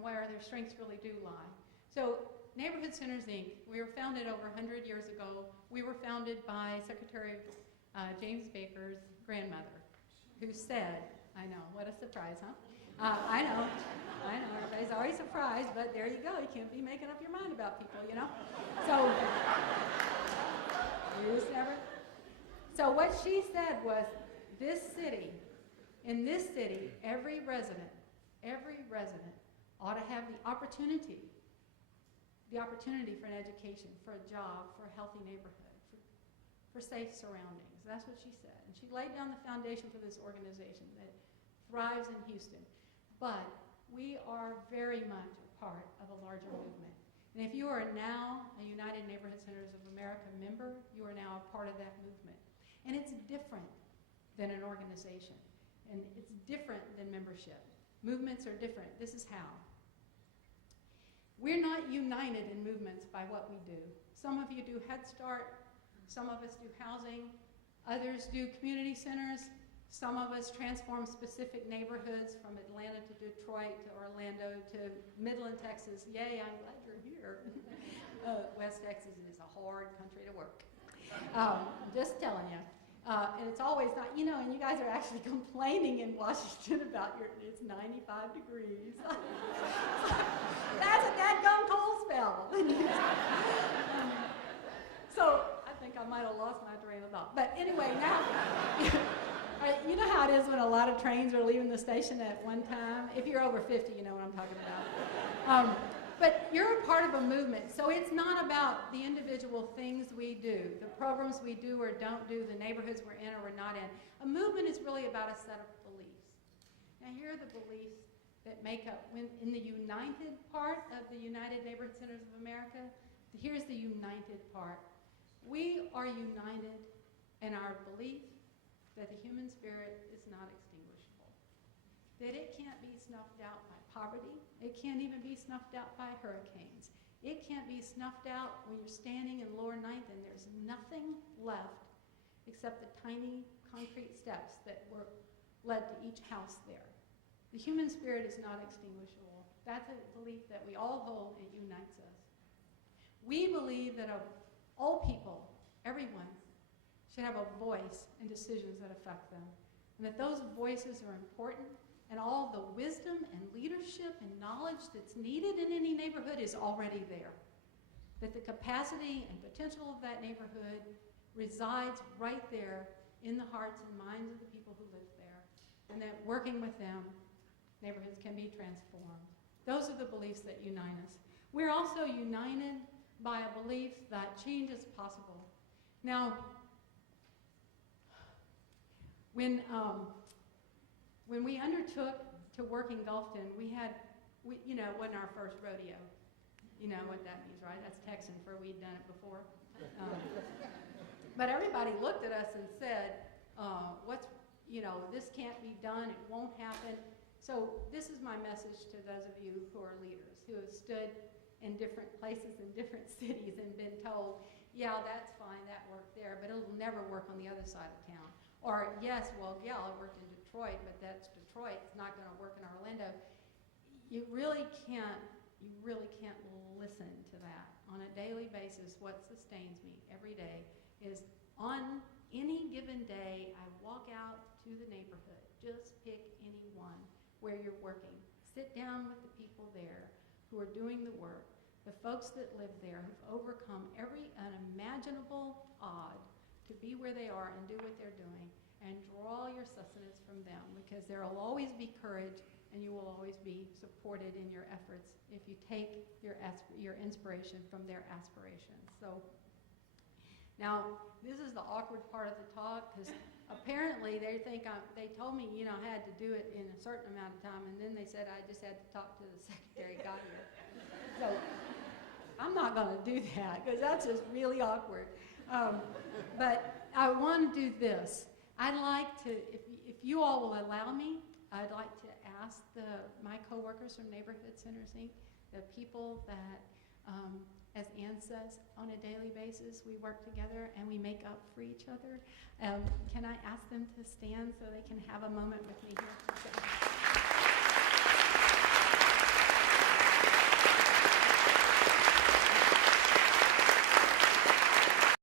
and where their strengths really do lie. So Neighborhood Centers, Inc., we were founded over 100 years ago. We were founded by Secretary James Baker's grandmother, who said, I know, what a surprise, huh? I know, everybody's always surprised, but there you go. You can't be making up your mind about people, you know? So, you just never. So what she said was, in this city, every resident ought to have the opportunity for an education, for a job, for a healthy neighborhood, for safe surroundings. That's what she said. And she laid down the foundation for this organization that thrives in Houston. But we are very much a part of a larger movement. And if you are now a United Neighborhood Centers of America member, you are now a part of that movement. And it's different than an organization. And it's different than membership. Movements are different. This is how. We're not united in movements by what we do. Some of you do Head Start. Some of us do housing. Others do community centers. Some of us transform specific neighborhoods from Atlanta to Detroit to Orlando to Midland, Texas. Yay, I'm glad you're here. West Texas is a hard country to work. Just telling you. And it's always not, you know, and you guys are actually complaining in Washington about it's 95 degrees. That's a dadgum cold spell. So I think I might have lost my train of thought. But anyway, now, you know how it is when a lot of trains are leaving the station at one time? If you're over 50, you know what I'm talking about. But you're a part of a movement, so it's not about the individual things we do, the programs we do or don't do, the neighborhoods we're in or we're not in. A movement is really about a set of beliefs. Now here are the beliefs that make up, in the united part of the United Neighborhood Centers of America, here's the united part. We are united in our belief that the human spirit is not extinguishable, that it can't be snuffed out by poverty. It can't even be snuffed out by hurricanes. It can't be snuffed out when you're standing in Lower Ninth and there's nothing left except the tiny concrete steps that were led to each house there. The human spirit is not extinguishable. That's a belief that we all hold and unites us. We believe that all people, everyone, should have a voice in decisions that affect them, and that those voices are important, and all the wisdom and leadership and knowledge that's needed in any neighborhood is already there. That the capacity and potential of that neighborhood resides right there in the hearts and minds of the people who live there, and that working with them, neighborhoods can be transformed. Those are the beliefs that unite us. We're also united by a belief that change is possible. Now, when we undertook to work in Gulfton, it wasn't our first rodeo. You know what that means, right? That's Texan for we'd done it before. But everybody looked at us and said, this can't be done, it won't happen. So this is my message to those of you who are leaders, who have stood in different places in different cities and been told, yeah, that's fine, that worked there, but it'll never work on the other side of town. Or, yes, well, yeah, it worked in Detroit, but that's Detroit. It's not going to work in Orlando. You really can't listen to that. On a daily basis, what sustains me every day is on any given day, I walk out to the neighborhood. Just pick any one where you're working. Sit down with the people there who are doing the work, the folks that live there who've overcome every unimaginable odd to be where they are and do what they're doing, and draw your sustenance from them, because there will always be courage and you will always be supported in your efforts if you take your inspiration from their aspirations. So now this is the awkward part of the talk, because apparently they think they told me I had to do it in a certain amount of time, and then they said I just had to talk to the secretary got here. So I'm not going to do that, because that's just really awkward. But I want to do this. I'd like to, if you all will allow me, I'd like to ask my coworkers from Neighborhood Centers, Inc., the people that, as Ann says, on a daily basis, we work together and we make up for each other. Can I ask them to stand so they can have a moment with me here?